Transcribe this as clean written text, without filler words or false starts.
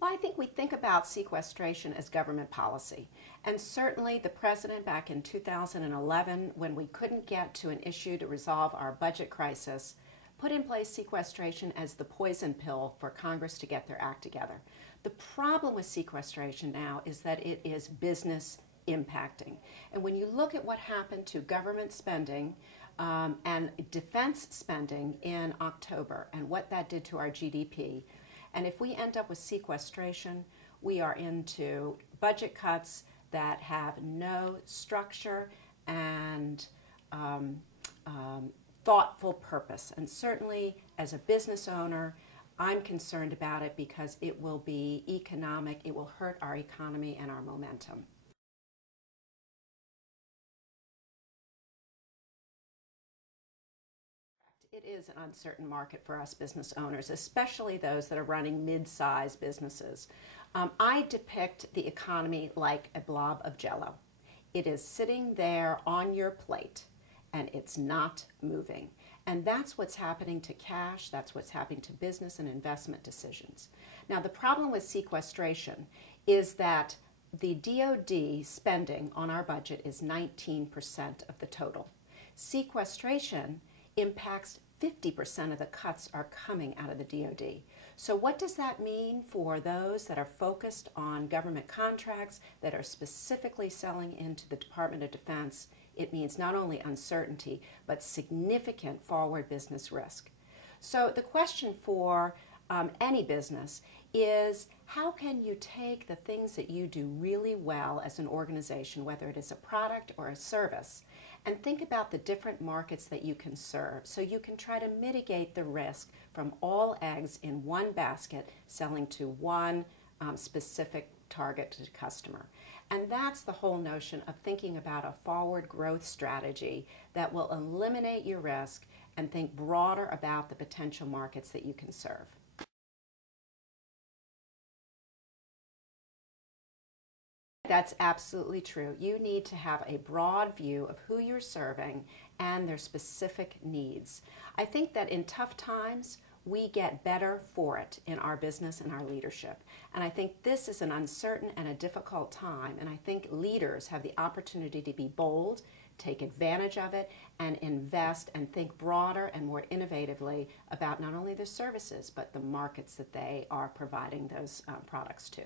Well, I think we think about sequestration as government policy. And certainly the president back in 2011, when we couldn't get to an issue to resolve our budget crisis, put in place sequestration as the poison pill for Congress to get their act together. The problem with sequestration now is that it is business impacting. And when you look at what happened to government spending and defense spending in October and what that did to our GDP, and if we end up with sequestration, we are into budget cuts that have no structure and thoughtful purpose. And certainly as a business owner, I'm concerned about it because it will be economic, it will hurt our economy and our momentum. It is an uncertain market for us business owners, especially those that are running mid-sized businesses. I depict the economy like a blob of jello. It is sitting there on your plate and it's not moving. And that's what's happening to cash, that's what's happening to business and investment decisions. Now, the problem with sequestration is that the DoD spending on our budget is 19% of the total. Sequestration impacts 50% of the cuts are coming out of the DoD. So what does that mean for those that are focused on government contracts that are specifically selling into the Department of Defense? It means not only uncertainty, but significant forward business risk. So the question for any business is, how can you take the things that you do really well as an organization, whether it is a product or a service, and think about the different markets that you can serve so you can try to mitigate the risk from all eggs in one basket selling to one specific targeted customer. And that's the whole notion of thinking about a forward growth strategy that will eliminate your risk and think broader about the potential markets that you can serve. That's absolutely true. You need to have a broad view of who you're serving and their specific needs. I think that in tough times, we get better for it in our business and our leadership. And I think this is an uncertain and a difficult time. And I think leaders have the opportunity to be bold, take advantage of it, and invest and think broader and more innovatively about not only their services, but the markets that they are providing those products to.